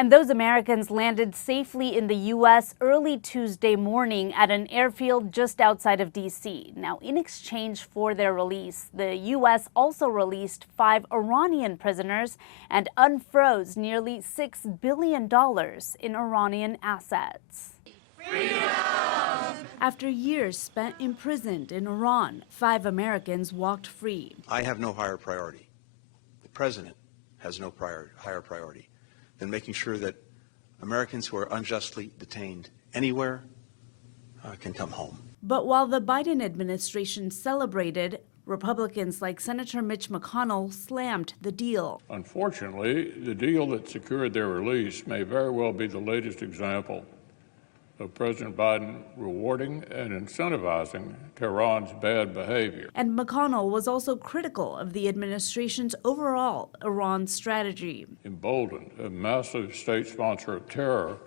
And those Americans landed safely in the U.S. early Tuesday morning at an airfield just outside of D.C. Now, in exchange for their release, the U.S. also released 5 Iranian prisoners and unfroze nearly $6 billion in Iranian assets. Freedom! After years spent imprisoned in Iran, 5 Americans walked free. I have no higher priority. The president has no higher priority than making sure that Americans who are unjustly detained anywhere can come home. But while the Biden administration celebrated, Republicans like Senator Mitch McConnell slammed the deal. Unfortunately, the deal that secured their release may very well be the latest example of President Biden rewarding and incentivizing Tehran's bad behavior. And McConnell was also critical of the administration's overall Iran strategy. Emboldened a massive state sponsor of terror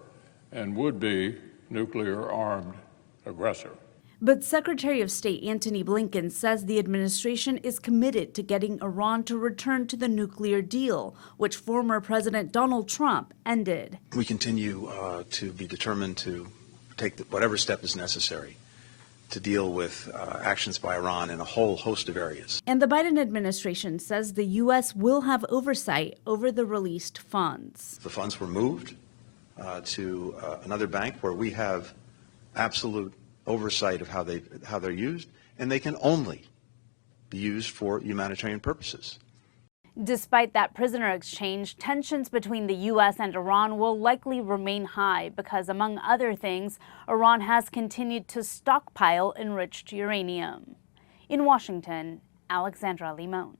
and would-be nuclear-armed aggressor. But Secretary of State Antony Blinken says the administration is committed to getting Iran to return to the nuclear deal, which former President Donald Trump ended. We continue to be determined to take whatever step is necessary to deal with actions by Iran in a whole host of areas. And the Biden administration says the U.S. will have oversight over the released funds. The funds were moved to another bank where we have absolute oversight of how they're used, and they can only be used for humanitarian purposes. Despite that prisoner exchange, tensions between the U.S. and Iran will likely remain high because, among other things, Iran has continued to stockpile enriched uranium. In Washington, Alexandra Limon.